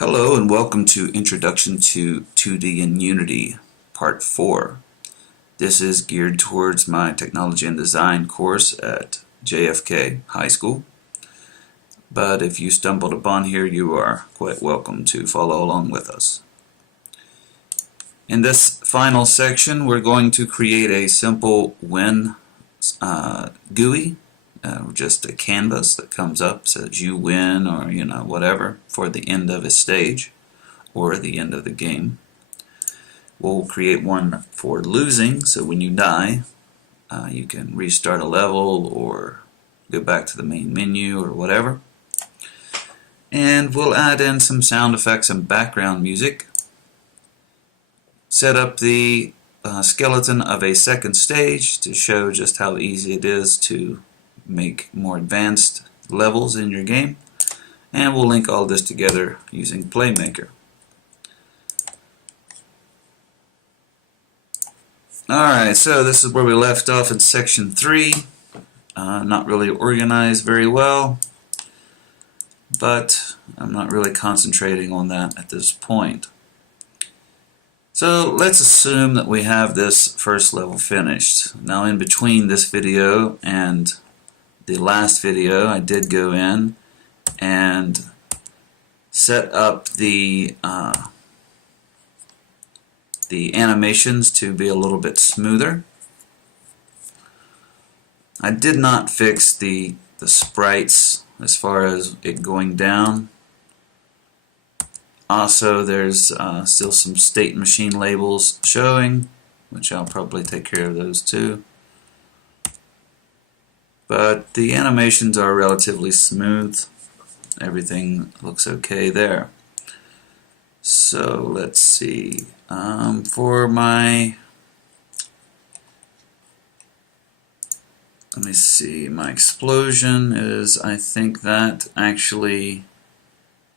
Hello and welcome to Introduction to 2D in Unity, Part 4. This is geared towards my Technology and Design course at JFK High School. But if you stumbled upon here, you are quite welcome to follow along with us. In this final section, we're going to create a simple win GUI. Just a canvas that comes up, says you win, or whatever, for the end of a stage or the end of the game. We'll create one for losing, so when you die you can restart a level or go back to the main menu or whatever. And we'll add in some sound effects and background music. Set up the skeleton of a second stage to show just how easy it is to make more advanced levels in your game, and we'll link all this together using Playmaker. Alright, so this is where we left off in section 3. Not really organized very well, but I'm not really concentrating on that at this point. So let's assume that we have this first level finished. Now, in between this video and the last video, I did go in and set up the animations to be a little bit smoother. I did not fix the sprites as far as it going down. Also, there's still some state machine labels showing, which I'll probably take care of those too. But the animations are relatively smooth. Everything looks okay there. So let's see. For my, let me see, my explosion is, I think that actually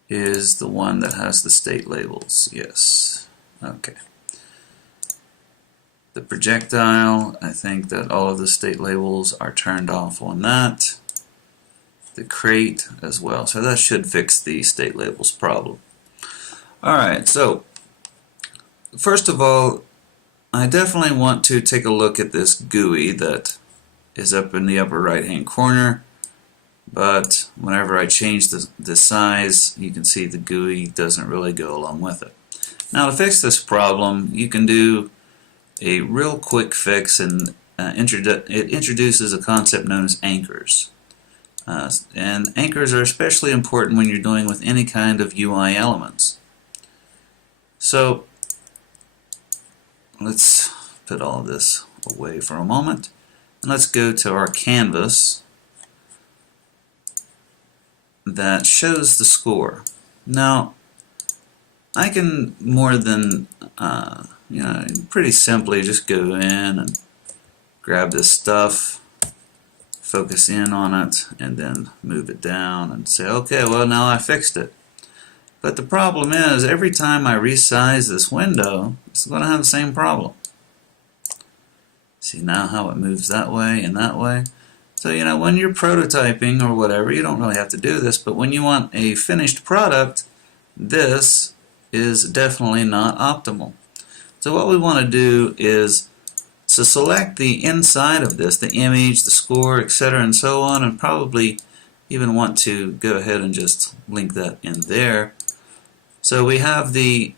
is the one that has the state labels. Yes. Okay. The projectile, I think that all of the state labels are turned off on that. The crate as well. So that should fix the state labels problem. Alright, so first of all, I definitely want to take a look at this GUI that is up in the upper right hand corner. But whenever I change the size, you can see the GUI doesn't really go along with it. Now, to fix this problem, you can do a real quick fix, and it introduces a concept known as anchors. And anchors are especially important when you're dealing with any kind of UI elements. So let's put all of this away for a moment, and let's go to our canvas that shows the score. Now, I can more than pretty simply just go in and grab this stuff, focus in on it, and then move it down and say, okay, well, now I fixed it. But the problem is, every time I resize this window, it's going to have the same problem. See now how it moves that way and that way? So, when you're prototyping or whatever, you don't really have to do this, but when you want a finished product, this is definitely not optimal. So what we want to do is to select the inside of this, the image, the score, etc., and so on, and probably even want to go ahead and just link that in there. So we have the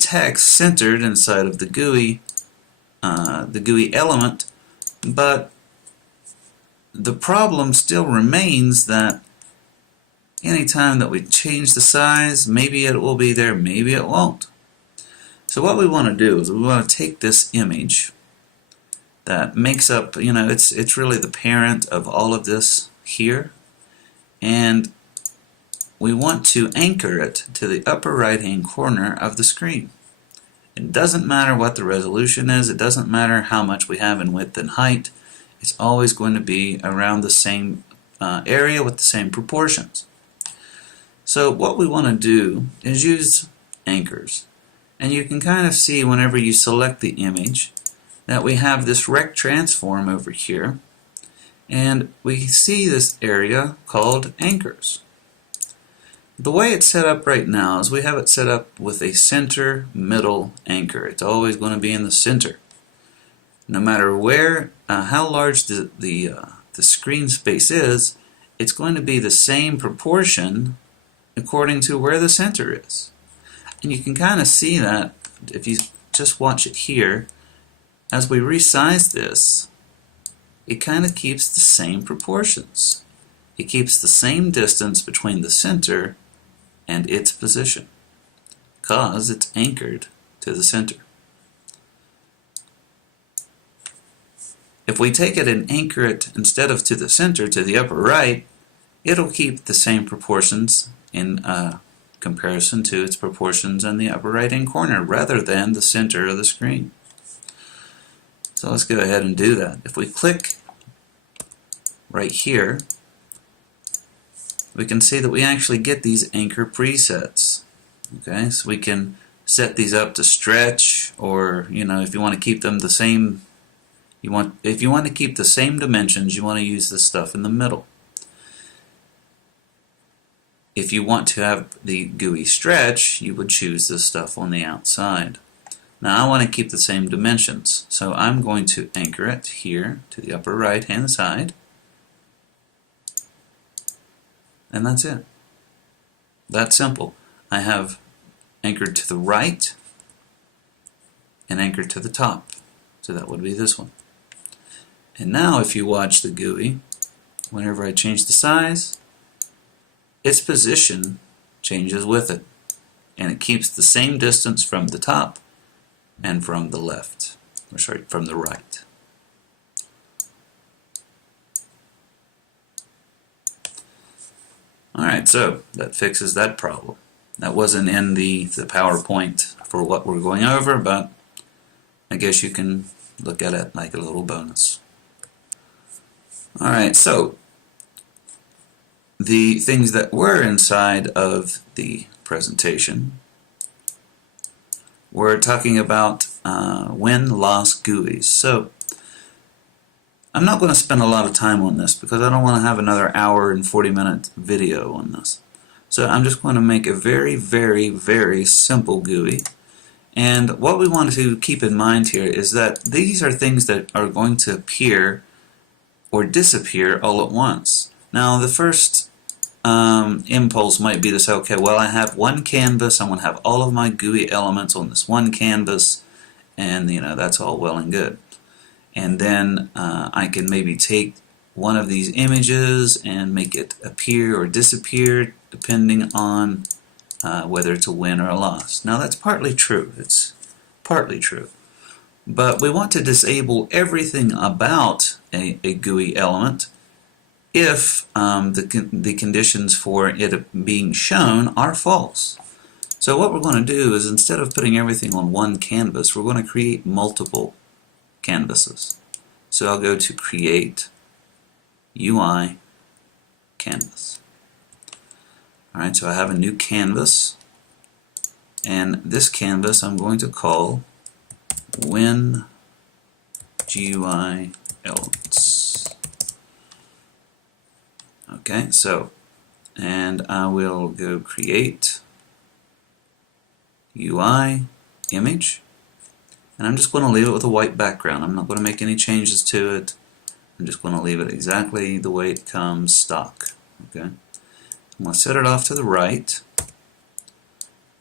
text centered inside of the GUI element, but the problem still remains that anytime that we change the size, maybe it will be there, maybe it won't. So what we want to do is we want to take this image that makes up, it's really the parent of all of this here, and we want to anchor it to the upper right hand corner of the screen. It doesn't matter what the resolution is, it doesn't matter how much we have in width and height, it's always going to be around the same area with the same proportions. So what we want to do is use anchors. And you can kind of see whenever you select the image that we have this rect transform over here, and we see this area called anchors. The way it's set up right now is we have it set up with a center middle anchor. It's always going to be in the center. No matter where, how large the screen space is, it's going to be the same proportion according to where the center is. And you can kind of see that if you just watch it here. As we resize this, it kind of keeps the same proportions. It keeps the same distance between the center and its position, because it's anchored to the center. If we take it and anchor it instead of to the center, to the upper right, it'll keep the same proportions in comparison to its proportions in the upper right hand corner rather than the center of the screen. So let's go ahead and do that. If we click right here, we can see that we actually get these anchor presets. Okay, so we can set these up to stretch, or if you want to keep them the same, if you want to keep the same dimensions, you want to use this stuff in the middle. If you want to have the GUI stretch, you would choose this stuff on the outside. Now I want to keep the same dimensions, so I'm going to anchor it here to the upper right hand side, and that's it. That's simple. I have anchored to the right and anchored to the top, so that would be this one. And now if you watch the GUI, whenever I change the size, its position changes with it, and it keeps the same distance from the top and from the left, or sorry, from the right. Alright, so that fixes that problem. That wasn't in the PowerPoint for what we're going over, but I guess you can look at it like a little bonus. Alright, so the things that were inside of the presentation, we're talking about win-loss GUIs. So I'm not going to spend a lot of time on this because I don't want to have another hour and 40-minute video on this. So I'm just going to make a very, very, very simple GUI. And what we want to keep in mind here is that these are things that are going to appear or disappear all at once. Now the first impulse might be to say, okay, well, I have one canvas, I'm going to have all of my GUI elements on this one canvas, and that's all well and good. And then I can maybe take one of these images and make it appear or disappear depending on whether it's a win or a loss. Now that's partly true. It's partly true. But we want to disable everything about a GUI element if the conditions for it being shown are false. So what we're going to do is, instead of putting everything on one canvas, we're going to create multiple canvases. So I'll go to Create UI Canvas. Alright, so I have a new canvas, and this canvas I'm going to call Win GUI Elements. Okay, so, and I will go Create UI Image, and I'm just going to leave it with a white background. I'm not going to make any changes to it. I'm just going to leave it exactly the way it comes stock. Okay, I'm going to set it off to the right.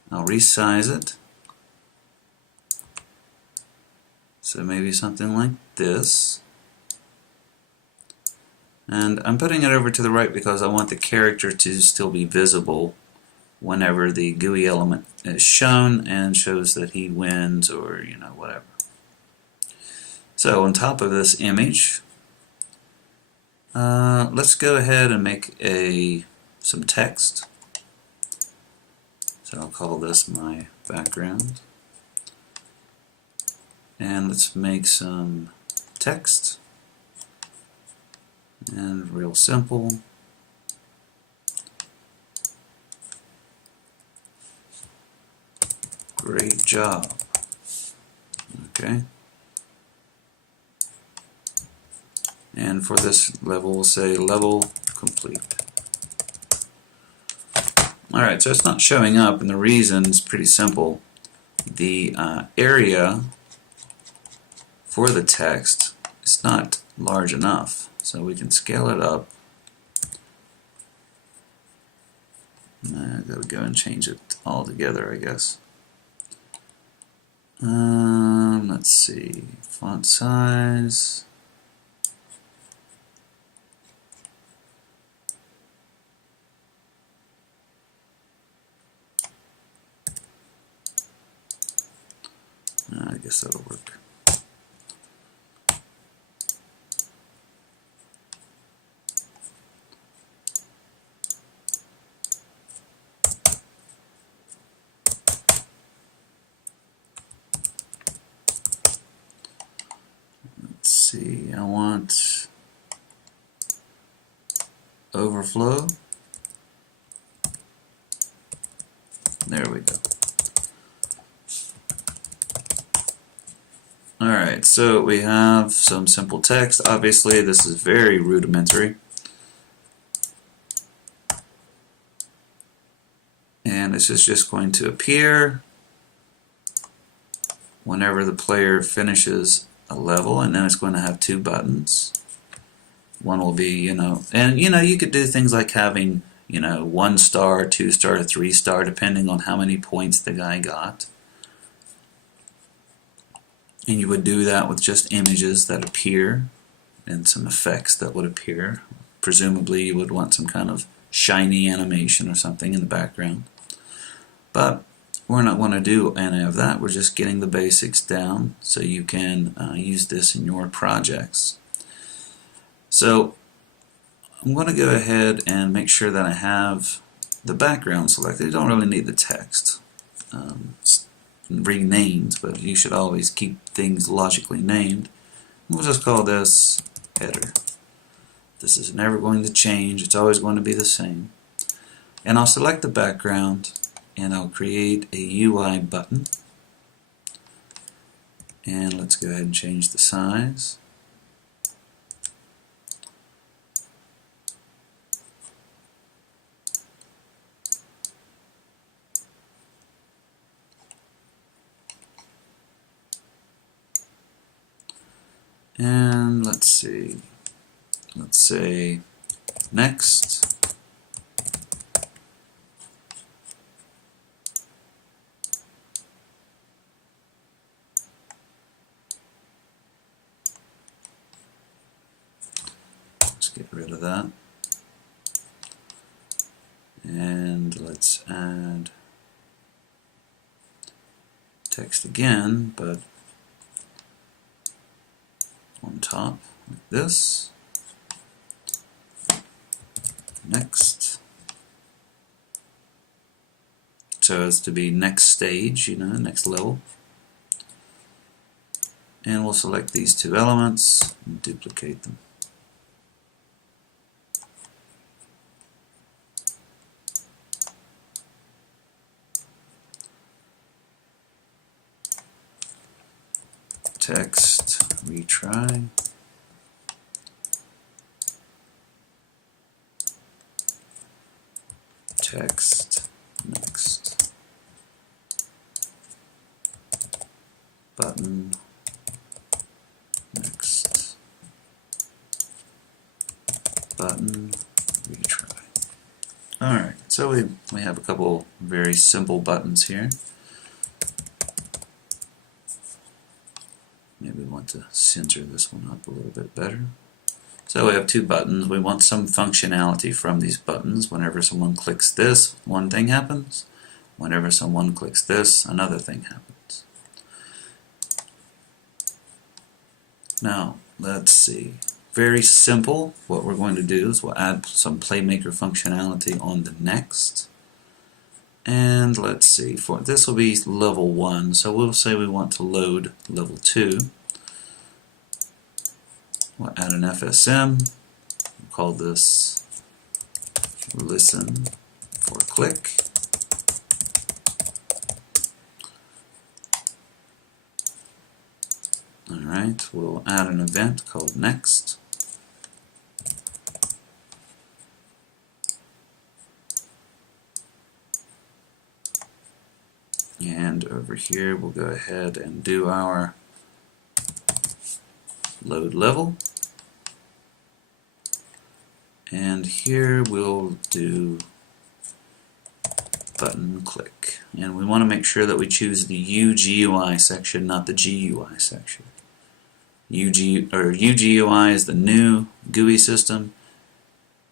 I'll resize it. So maybe something like this. And I'm putting it over to the right because I want the character to still be visible whenever the GUI element is shown and shows that he wins, or whatever. So on top of this image, let's go ahead and make some text. So I'll call this my background, and let's make some text, and real simple. Great job. Okay. And for this level, we'll say level complete. Alright, so it's not showing up, and the reason is pretty simple. The area for the text is not large enough, so we can scale it up. I gotta go and change it all together, I guess. Let's see, font size. I guess that'll work. Let's see, I want overflow. There we go. Alright, so we have some simple text. Obviously, this is very rudimentary. And this is just going to appear whenever the player finishes a level, and then it's going to have two buttons. One will be, and you could do things like having, 1 star, 2 star, 3 star, depending on how many points the guy got. And you would do that with just images that appear and some effects that would appear. Presumably you would want some kind of shiny animation or something in the background. But we're not going to do any of that. We're just getting the basics down so you can use this in your projects. So I'm going to go ahead and make sure that I have the background selected. You don't really need the text renamed, but you should always keep things logically named. We'll just call this header. This is never going to change. It's always going to be the same. And I'll select the background, and I'll create a UI button. And let's go ahead and change the size. And let's see, let's say next. Let's get rid of that. And let's add text again, but on top like this. Next. So as to be next stage, next level. And we'll select these two elements and duplicate them. Text, retry. Text, next. Button, next. Button, retry. Alright, so we have a couple very simple buttons here. Maybe we want to center this one up a little bit better. So we have two buttons. We want some functionality from these buttons. Whenever someone clicks this, one thing happens. Whenever someone clicks this, another thing happens. Now, let's see. Very simple. What we're going to do is we'll add some Playmaker functionality on the next. And let's see, for this will be level 1, so we'll say we want to load level 2. We'll add an FSM, we'll call this listen for click. Alright, we'll add an event called next. And over here we'll go ahead and do our load level. And here we'll do button click. And we want to make sure that we choose the UGUI section, not the GUI section. UGUI is the new GUI system.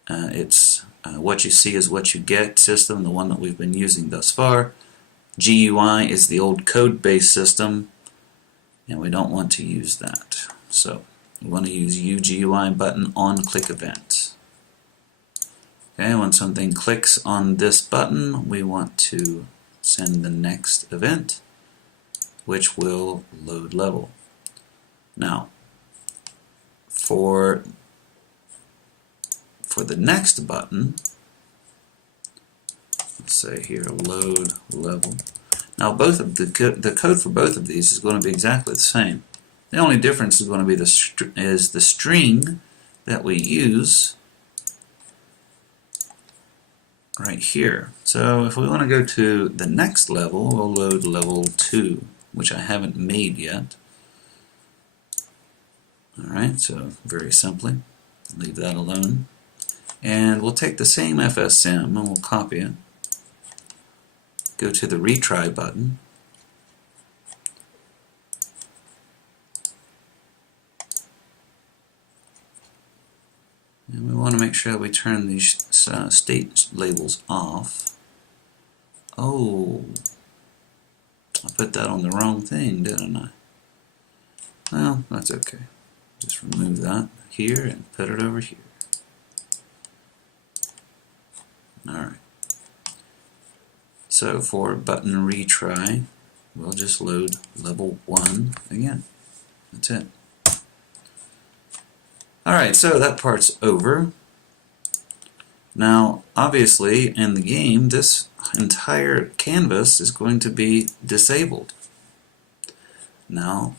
It's what you see is what you get system, the one that we've been using thus far. GUI is the old code-based system, and we don't want to use that. So we want to use UGUI button on click event. Okay, when something clicks on this button, we want to send the next event, which will load level. Now, for the next button, let's say here load level. Now, both of the code for both of these is going to be exactly the same. The only difference is going to be the string that we use right here. So if we want to go to the next level, we'll load level 2, which I haven't made yet. Alright, so very simply, leave that alone. And we'll take the same FSM and we'll copy it. Go to the retry button. And we want to make sure that we turn these state labels off. Oh, I put that on the wrong thing, didn't I? Well, that's okay. Just remove that here and put it over here. Alright. So for button retry, we'll just load level 1 again. That's it. Alright, so that part's over. Now, obviously, in the game, this entire canvas is going to be disabled. Now,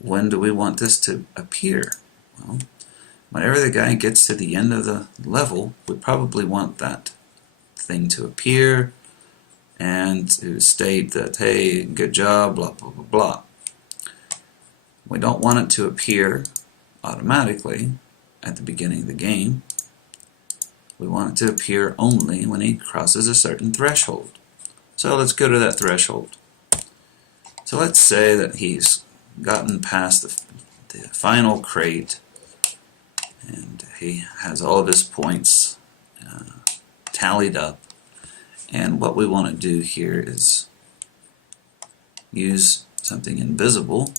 when do we want this to appear? Well, whenever the guy gets to the end of the level, we probably want that thing to appear and to state that, hey, good job, blah, blah, blah, blah. We don't want it to appear automatically at the beginning of the game. We want it to appear only when he crosses a certain threshold. So let's go to that threshold. So let's say that he's gotten past the final crate and he has all of his points tallied up. And what we want to do here is use something invisible.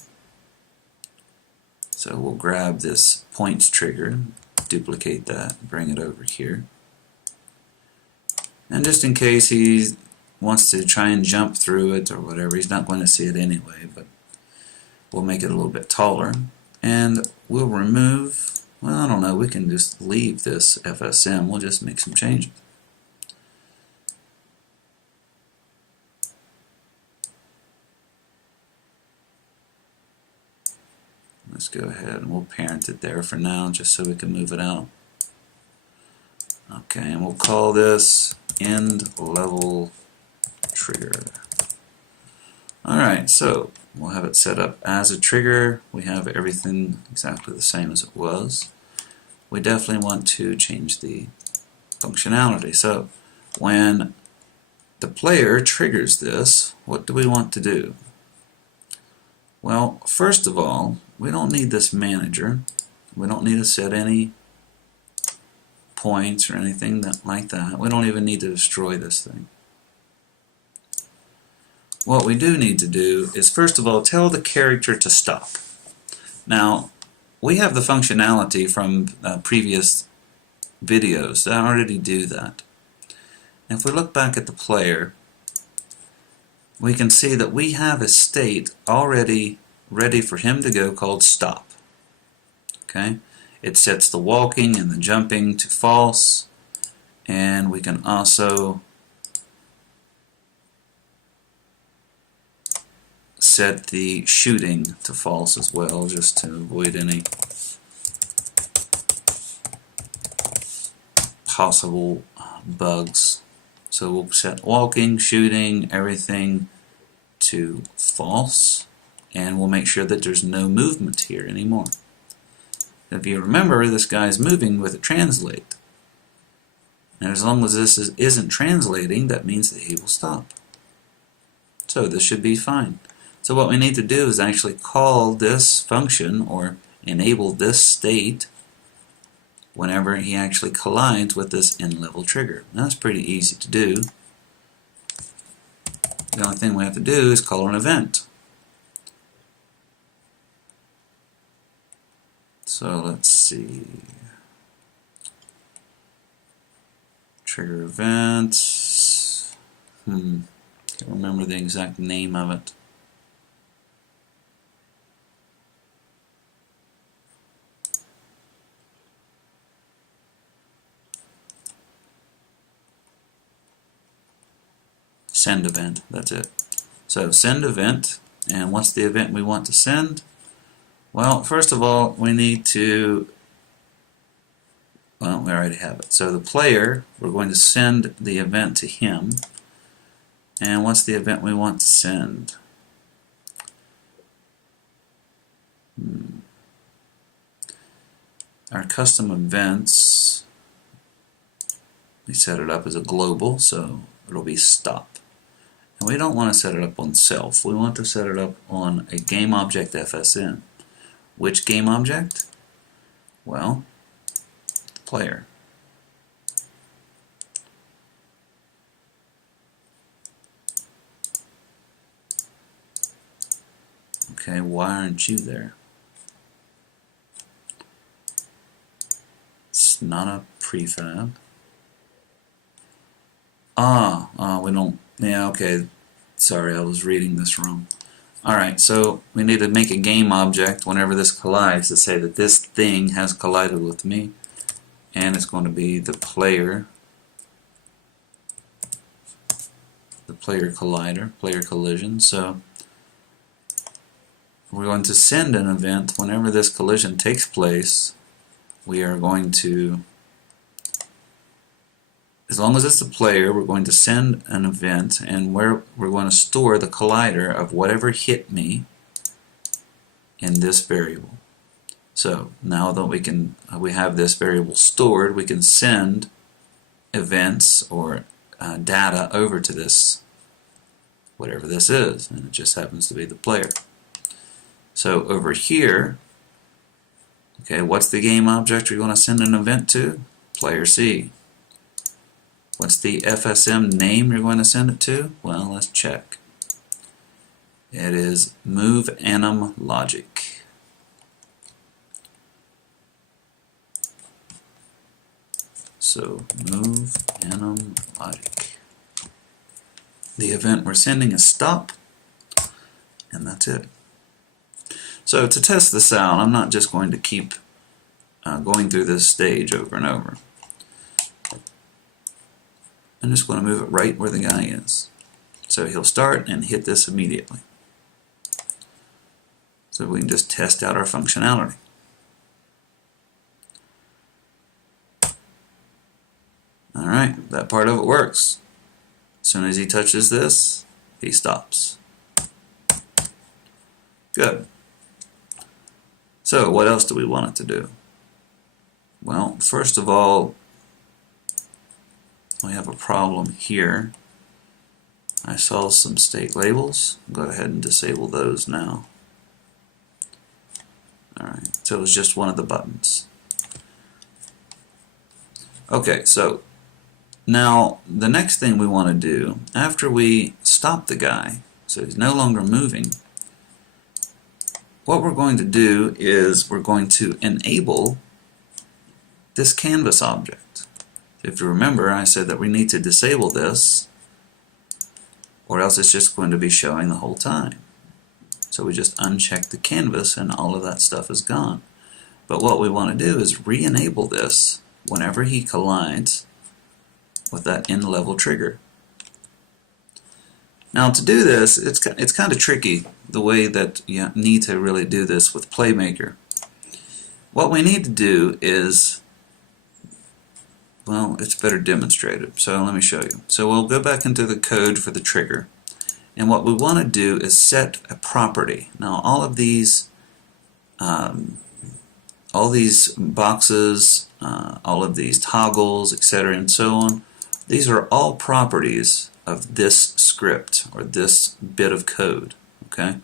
So we'll grab this points trigger, duplicate that, bring it over here. And just in case he wants to try and jump through it or whatever, he's not going to see it anyway, but we'll make it a little bit taller. And we'll remove, well, I don't know, we can just leave this FSM, we'll just make some changes. Let's go ahead and we'll parent it there for now just so we can move it out. Okay, and we'll call this end level trigger. Alright, so we'll have it set up as a trigger. We have everything exactly the same as it was. We definitely want to change the functionality. So when the player triggers this, what do we want to do? Well, first of all, we don't need this manager. We don't need to set any points or anything like that. We don't even need to destroy this thing. What we do need to do is, first of all, tell the character to stop. Now, we have the functionality from previous videos that already do that. If we look back at the player, we can see that we have a state already ready for him to go called stop. Okay? It sets the walking and the jumping to false, and we can also set the shooting to false as well, just to avoid any possible bugs. So we'll set walking, shooting, everything to false, and we'll make sure that there's no movement here anymore. If you remember, this guy's moving with a translate. And as long as this isn't translating, that means that he will stop. So this should be fine. So what we need to do is actually call this function, or enable this state, whenever he actually collides with this in-level trigger. Now, that's pretty easy to do. The only thing we have to do is call an event. So let's see. Trigger events. Can't remember the exact name of it. Send event, that's it. So send event, and what's the event we want to send? Well, first of all, we need to, well, we already have it. So the player, we're going to send the event to him. And what's the event we want to send? Our custom events, we set it up as a global, so it'll be stop. And we don't want to set it up on self. We want to set it up on a game object FSN. Which game object? Well, the player. Okay, why aren't you there? It's not a prefab. We don't, yeah, okay, sorry, I was reading this wrong. Alright, so we need to make a game object whenever this collides to say that this thing has collided with me, and it's going to be the player collider, player collision. So we're going to send an event whenever this collision takes place. We are going to, as long as it's the player, we're going to send an event, and where we're going to store the collider of whatever hit me in this variable. So now that we have this variable stored, we can send events or data over to this, whatever this is, and it just happens to be the player. So over here, okay, what's the game object you're going to send an event to? Player C. What's the FSM name you're going to send it to? Well, let's check. It is move anim logic. So move anim logic. The event we're sending is stop, and that's it. So to test this out, I'm not just going to keep going through this stage over and over. I'm just going to move it right where the guy is. So he'll start and hit this immediately. So we can just test out our functionality. Alright, that part of it works. As soon as he touches this, he stops. Good. So what else do we want it to do? Well, first of all, we have a problem here. I saw some state labels. Go ahead and disable those now. Alright, so it's just one of the buttons. Okay, so now the next thing we want to do, after we stop the guy, so he's no longer moving, what we're going to do is we're going to enable this canvas object. If you remember, I said that we need to disable this, or else it's just going to be showing the whole time. So we just uncheck the canvas and all of that stuff is gone. But what we want to do is re-enable this whenever he collides with that in-level trigger. Now to do this, it's kind of tricky the way that you need to really do this with Playmaker. What we need to do is, well, it's better demonstrated, so let me show you. So we'll go back into the code for the trigger, And what we want to do is set a property. Now all these boxes, all of these toggles, etc. and so on, these are all properties of this script or this bit of code. Okay.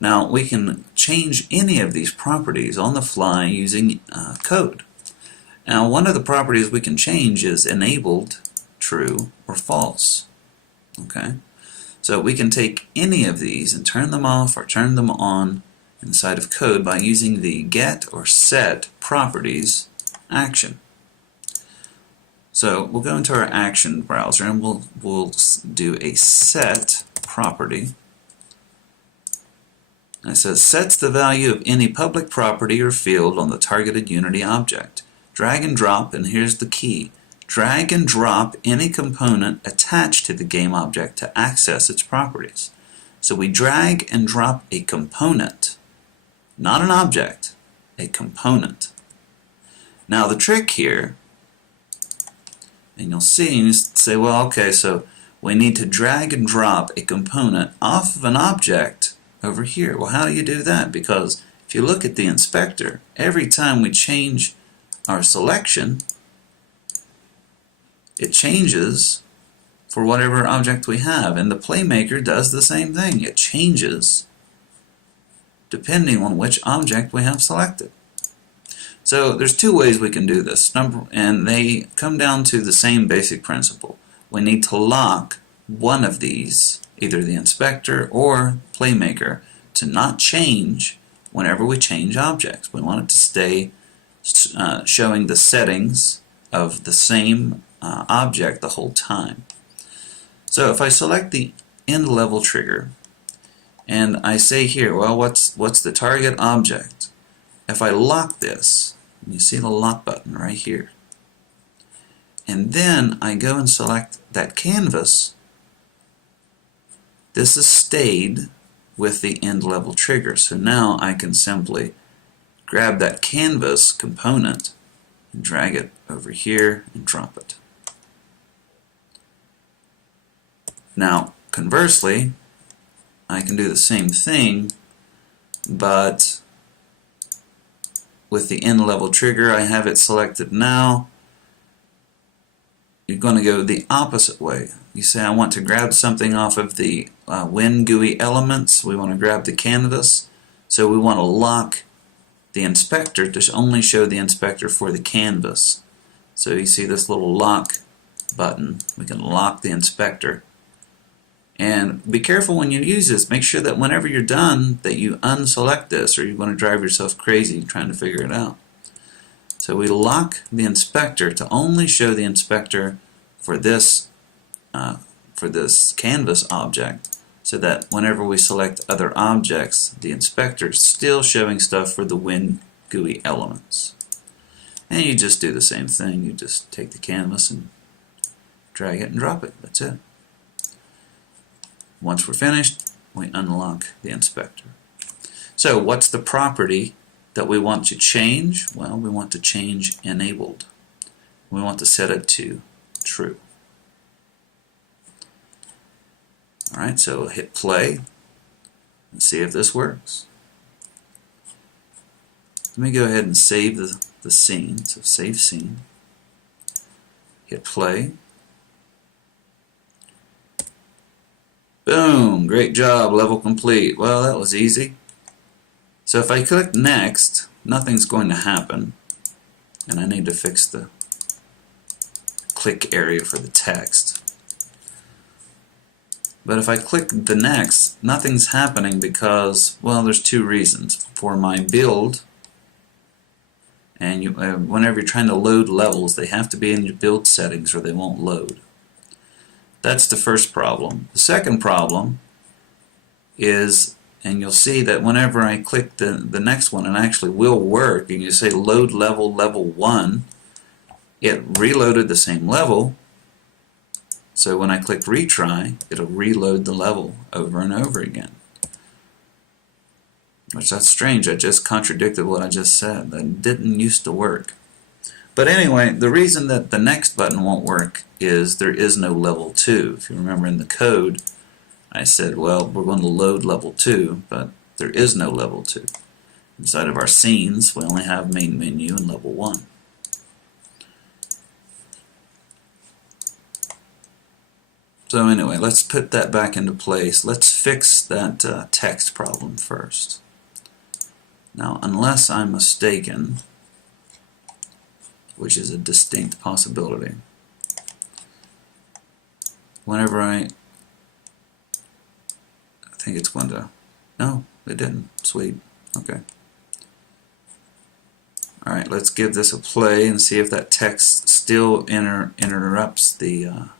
Now we can change any of these properties on the fly using code. Now one of the properties we can change is enabled, true, or false. Okay. So we can take any of these and turn them off or turn them on inside of code by using the get or set properties action. So we'll go into our action browser and we'll do a set property. And it says sets the value of any public property or field on the targeted Unity object. Drag and drop, and here's the key. Drag and drop any component attached to the game object to access its properties. So we drag and drop a component, not an object, a component. Now the trick here, and you'll see, you say, well, okay, so we need to drag and drop a component off of an object over here. Well, how do you do that? Because if you look at the inspector, every time we change our selection, it changes for whatever object we have. And the playmaker does the same thing. It changes depending on which object we have selected. So there's two ways we can do this, and they come down to the same basic principle. We need to lock one of these, either the inspector or playmaker, to not change whenever we change objects. We want it to stay showing the settings of the same object the whole time. So if I select the end level trigger and I say here, well, what's the target object? If I lock this, you see the lock button right here, and then I go and select that canvas, this has stayed with the end level trigger. So now I can simply grab that canvas component and drag it over here and drop it. Now conversely, I can do the same thing, but with the end level trigger, I have it selected now. You're going to go the opposite way. You say, I want to grab something off of the Win GUI elements. We want to grab the canvas. So we want to lock the inspector to only show the inspector for the canvas. So you see this little lock button. We can lock the inspector. And be careful when you use this. Make sure that whenever you're done that you unselect this, or you're going to drive yourself crazy trying to figure it out. So we lock the inspector to only show the inspector for this canvas object, so that whenever we select other objects, the inspector is still showing stuff for the Win GUI elements. And you just do the same thing. You just take the canvas and drag it and drop it. That's it. Once we're finished, we unlock the inspector. So what's the property that we want to change? Well, we want to change enabled. We want to set it to true. Alright, so we'll hit play and see if this works. Let me go ahead and save the scene. So save scene. Hit play. Boom! Great job, level complete. Well, that was easy. So if I click next, nothing's going to happen. And I need to fix the click area for the text. But if I click the next, nothing's happening because, well, there's two reasons. For my build, and whenever you're trying to load levels, they have to be in your build settings or they won't load. That's the first problem. The second problem is, and you'll see that whenever I click the next one, it actually will work, and you say load level 1, it reloaded the same level, so when I click retry, it'll reload the level over and over again. Which, that's strange, I just contradicted what I just said. That didn't used to work. But anyway, the reason that the next button won't work is there is no level 2. If you remember in the code, I said, well, we're going to load level 2, but there is no level 2. Inside of our scenes, we only have main menu and level 1. So anyway, let's put that back into place. Let's fix that text problem first. Now, unless I'm mistaken, which is a distinct possibility, whenever I think it's going to, no, it didn't. Sweet. Okay. Alright, let's give this a play and see if that text still interrupts the,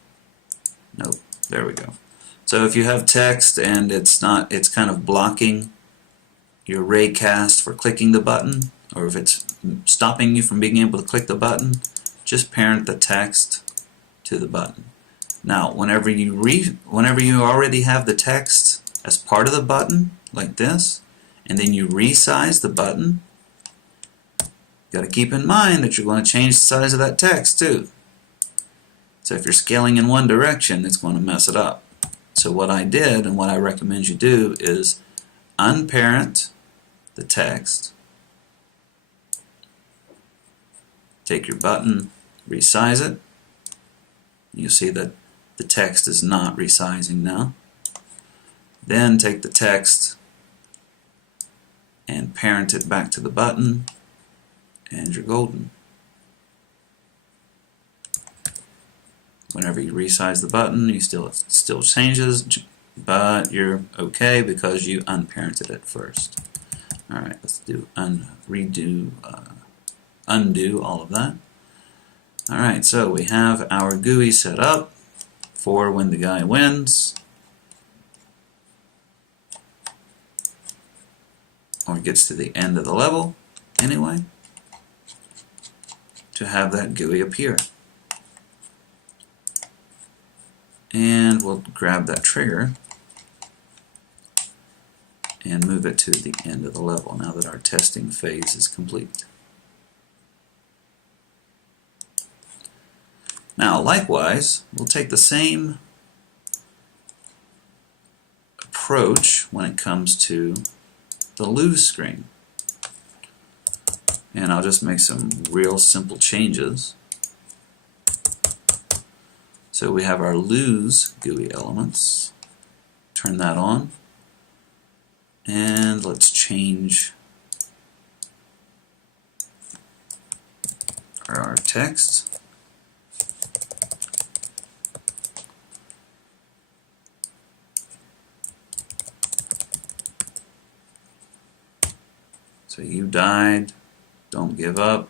nope, there we go. So if you have text and it's kind of blocking your raycast for clicking the button, or if it's stopping you from being able to click the button, just parent the text to the button. Now, whenever you already have the text as part of the button, like this, and then you resize the button, you got to keep in mind that you're going to change the size of that text too. So if you're scaling in one direction, it's going to mess it up. So what I did, and what I recommend you do, is unparent the text, take your button, resize it. You'll see that the text is not resizing now. Then take the text and parent it back to the button, and you're golden. Whenever you resize the button, it still changes, but you're okay because you unparented it first. Alright, let's do undo all of that. Alright, so we have our GUI set up for when the guy wins, or gets to the end of the level anyway, to have that GUI appear. And we'll grab that trigger and move it to the end of the level now that our testing phase is complete. Now, likewise, we'll take the same approach when it comes to the lose screen. And I'll just make some real simple changes. So we have our lose GUI elements. Turn that on. And let's change our text. So you died, don't give up.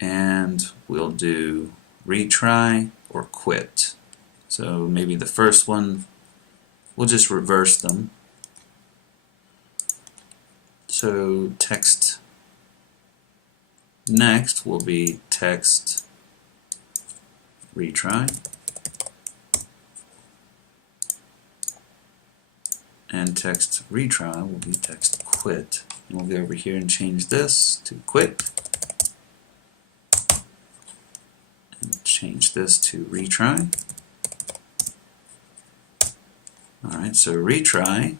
And we'll do retry or quit. So maybe the first one, we'll just reverse them. So text next will be text retry, and text retry will be text quit. And we'll go over here and change this to quit, and change this to retry. Alright, so retry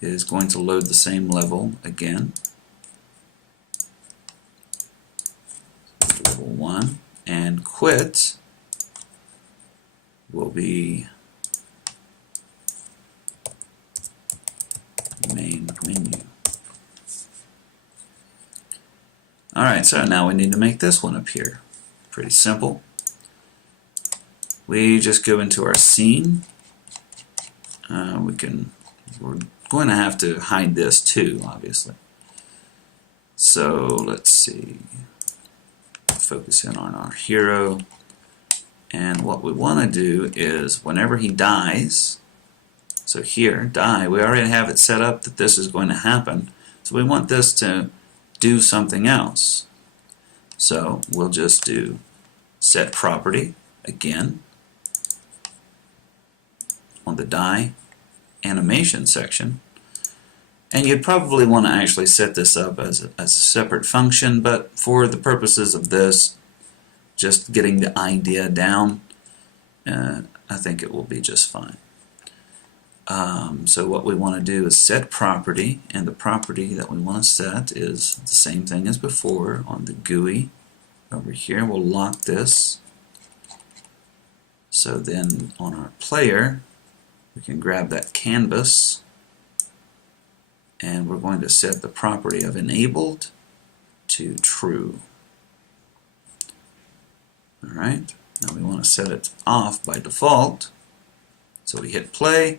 is going to load the same level again. Level 1, and quit will be main menu. Alright, so now we need to make this one appear. Pretty simple. We just go into our scene. We're going to have to hide this too, obviously. So let's see. Focus in on our hero. And what we want to do is whenever he dies, so here, die, we already have it set up that this is going to happen. So we want this to do something else. So we'll just do set property again on the die animation section. And you'd probably want to actually set this up as a separate function, but for the purposes of this, just getting the idea down, I think it will be just fine. So what we want to do is set property, and the property that we want to set is the same thing as before on the GUI. Over here we'll lock this. So then on our player we can grab that canvas, and we're going to set the property of enabled to true. Alright, now we want to set it off by default. So we hit play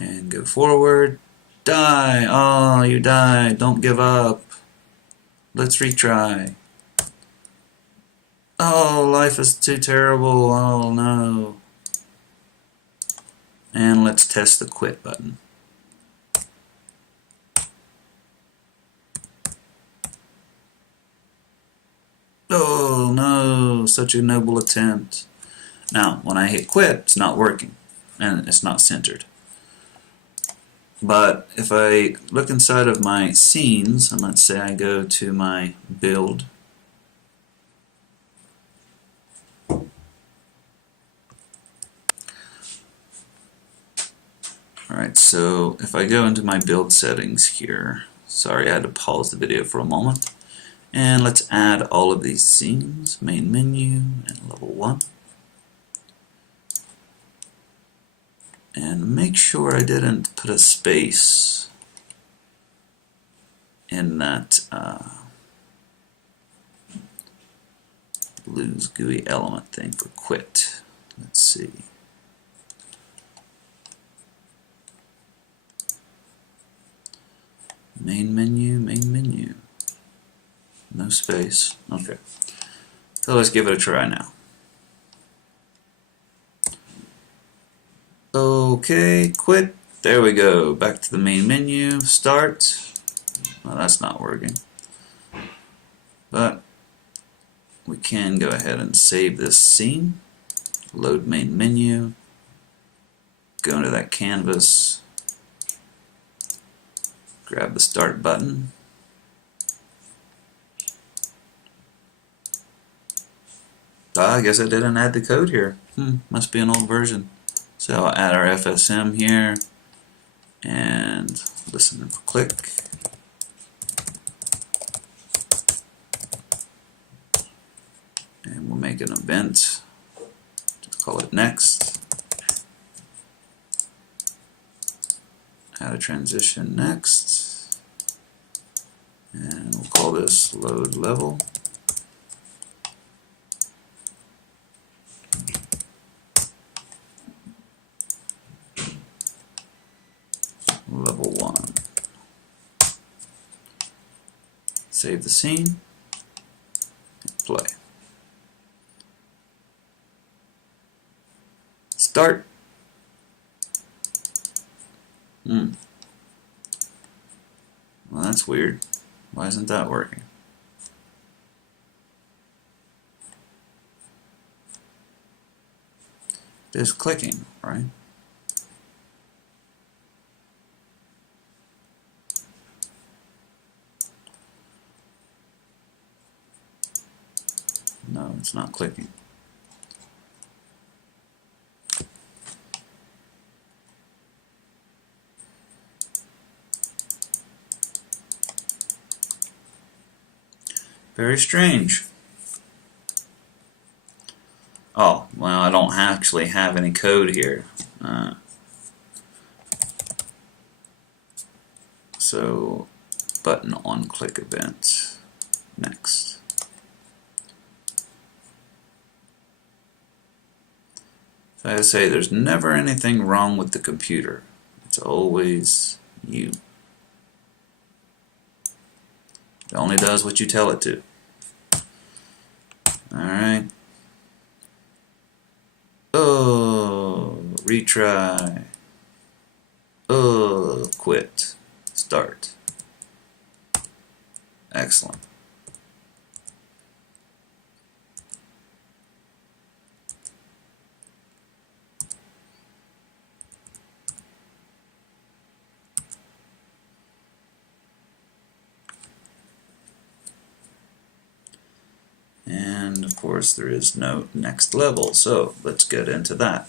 and go forward. Die! Oh, you died. Don't give up. Let's retry. Oh, life is too terrible. Oh no. And let's test the quit button. Oh no, such a noble attempt. Now, when I hit quit, it's not working and it's not centered. But if I look inside of my scenes, and let's say I go to my build, alright, so if I go into my build settings here, sorry I had to pause the video for a moment, and let's add all of these scenes, main menu and level 1. And make sure I didn't put a space in that lose GUI element thing for quit. Let's see. Main menu. No space. Okay. So let's give it a try now. Okay, quit. There we go. Back to the main menu. Start. Well, that's not working. But we can go ahead and save this scene. Load main menu. Go into that canvas. Grab the start button. I guess I didn't add the code here. Must be an old version. So I'll add our FSM here and listen and click. And we'll make an event. Just call it next. Add a transition next. And we'll call this load level. Level 1. Save the scene. Play. Start. Well, that's weird. Why isn't that working? It is clicking, right? No, it's not clicking. Very strange. Oh, well, I don't actually have any code here. So, button on click event. Next. So I say there's never anything wrong with the computer. It's always you. It only does what you tell it to. Alright. Oh, retry. Oh, quit. Start. Excellent. of course there is no next level, so let's get into that.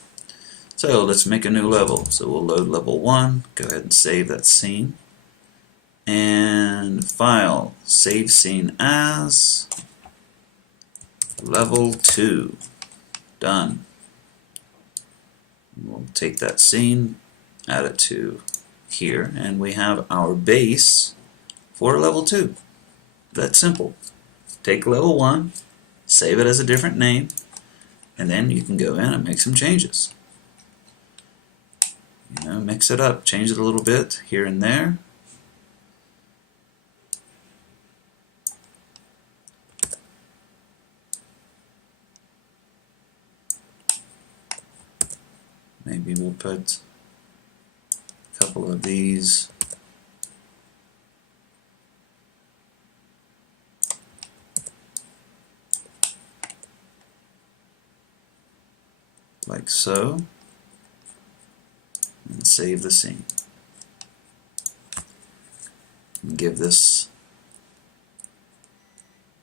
So let's make a new level. So we'll load level 1, go ahead and save that scene, and File, Save Scene As Level 2. Done. We'll take that scene, add it to here, and we have our base for level 2. That's simple. Take level 1, save it as a different name, and then you can go in and make some changes. You know, mix it up, change it a little bit here and there. Maybe we'll put a couple of these like so, and save the scene. And give this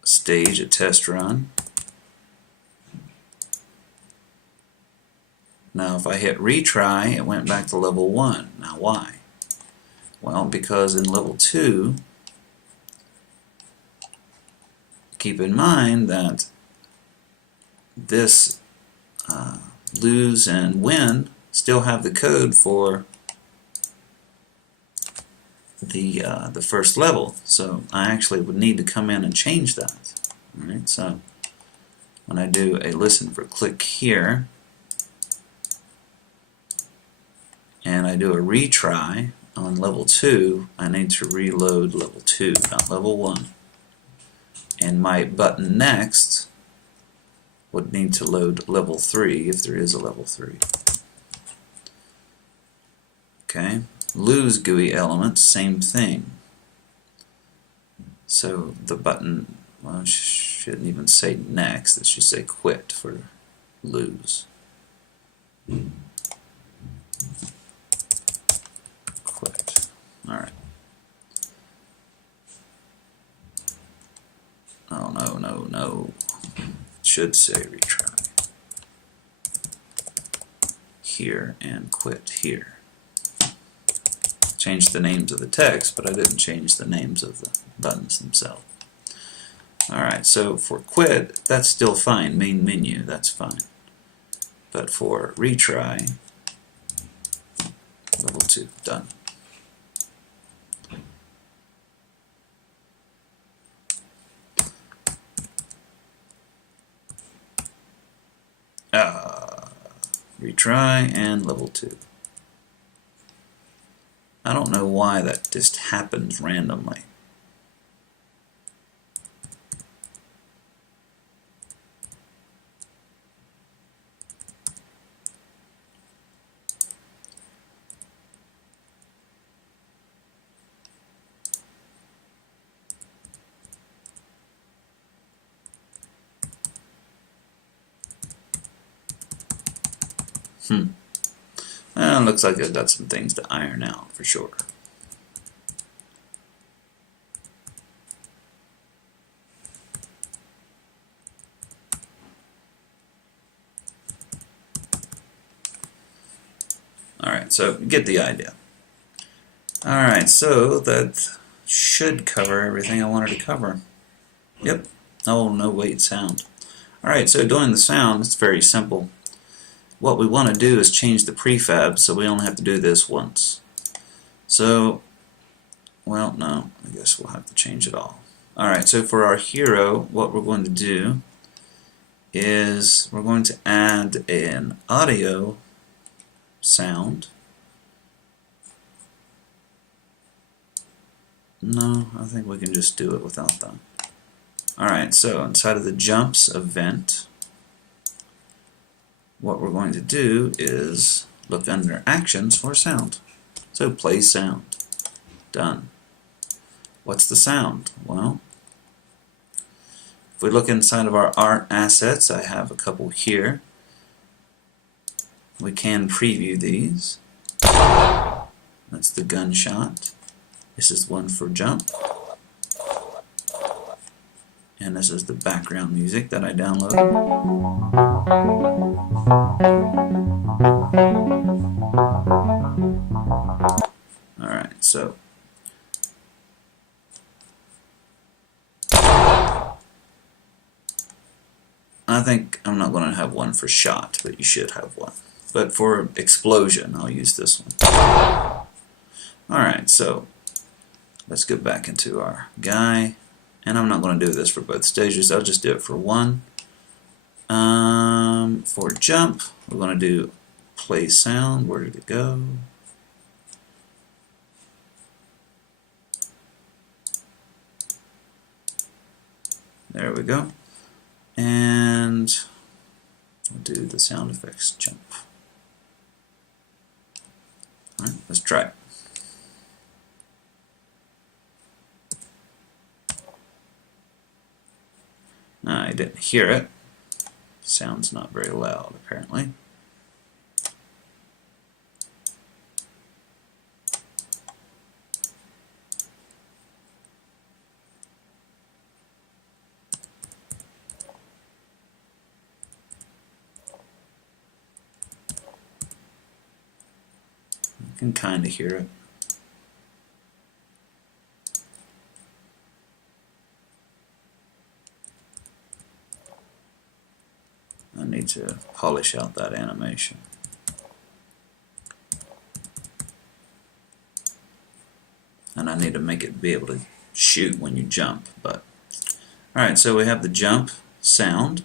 stage a test run. Now if I hit retry, it went back to level 1. Now why? Well, because in level 2, keep in mind that this lose and win still have the code for the first level, so I actually would need to come in and change that. Alright, so when I do a listen for click here and I do a retry on level 2, I need to reload level 2, not level 1. And my button next would need to load level 3 if there is a level 3. Okay, lose GUI elements, same thing. So the button, well, shouldn't even say next, it should say quit for lose. Quit. Alright. Oh no, no, no. Should say retry here and quit here. Changed the names of the text, but I didn't change the names of the buttons themselves. Alright, so for quit, that's still fine. Main menu, that's fine. But for retry, level 2, done. Retry and level 2. I don't know why that just happens randomly. Well, looks like I've got some things to iron out for sure. Alright, so get the idea. Alright, so that should cover everything I wanted to cover. Yep. Oh, no, wait, sound. Alright, so doing the sound, it's very simple. What we want to do is change the prefab, so we only have to do this once. So, well, no, I guess we'll have to change it all. Alright, so for our hero, what we're going to do is we're going to add an audio sound. No, I think we can just do it without that. Alright, so inside of the jumps event, what we're going to do is look under actions for sound. So play sound. Done. What's the sound? Well, if we look inside of our art assets, I have a couple here. We can preview these. That's the gunshot. This is one for jump. and this is the background music that I downloaded. Alright, so I think I'm not going to have one for shot, but you should have one. But for explosion, I'll use this one. Alright, so let's go back into our guy. And I'm not going to do this for both stages, I'll just do it for one. For jump, we're going to do play sound. Where did it go? There we go. And we'll do the sound effects jump. Alright, let's try it. I didn't hear it. Sound's not very loud, apparently. You can kind of hear it. I need to polish out that animation. And I need to make it be able to shoot when you jump. But alright, so we have the jump sound.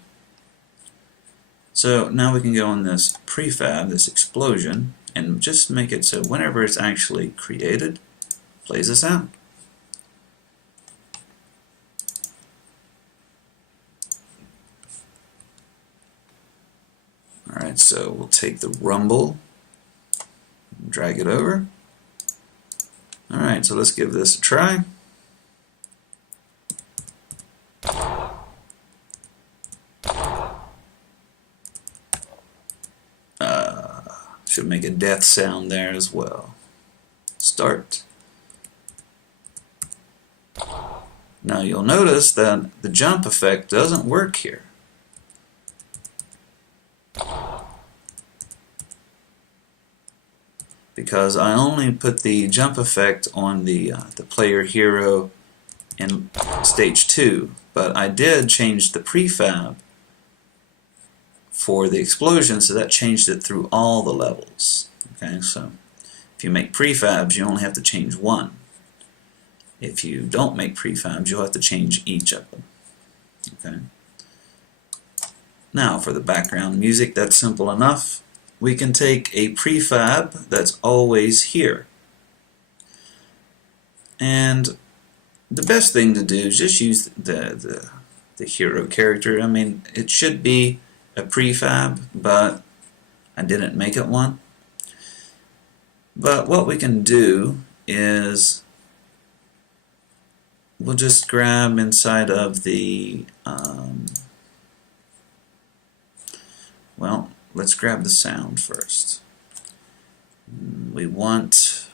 So now we can go on this prefab, this explosion, and just make it so whenever it's actually created, plays a sound. Alright, so we'll take the rumble, drag it over. Alright, so let's give this a try. Should make a death sound there as well. Start. Now you'll notice that the jump effect doesn't work here. Because I only put the jump effect on the player hero in stage 2, but I did change the prefab for the explosion, so that changed it through all the levels. Okay, so if you make prefabs, you only have to change one. If you don't make prefabs, you'll have to change each of them. Okay. Now for the background music, that's simple enough. We can take a prefab that's always here. And the best thing to do is just use the hero character. I mean, it should be a prefab, but I didn't make it one. But what we can do is we'll just grab inside of the well, let's grab the sound first. We want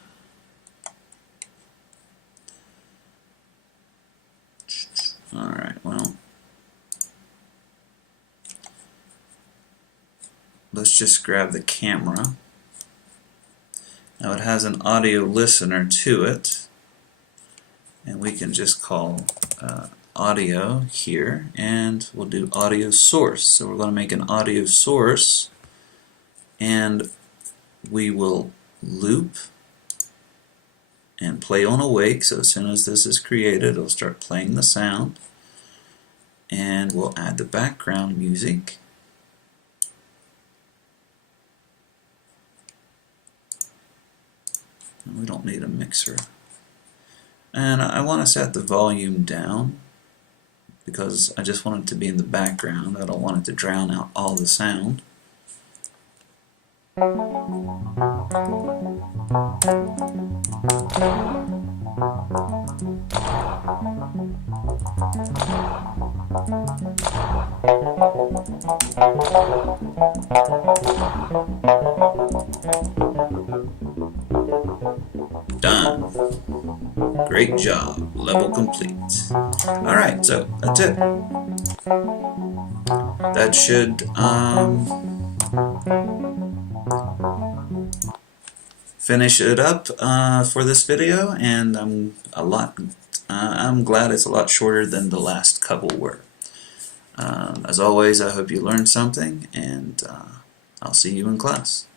alright, well, let's just grab the camera. Now it has an audio listener to it, and we can just call audio here, and we'll do audio source. So we're going to make an audio source, and we will loop and play on awake. So as soon as this is created, it'll start playing the sound, and we'll add the background music. We don't need a mixer. And I want to set the volume down because I just want it to be in the background. I don't want it to drown out all the sound. Done. Great job. Level complete. Alright, so that's it. That should finish it up for this video, and I'm glad it's a lot shorter than the last couple were. As always, I hope you learned something, and I'll see you in class.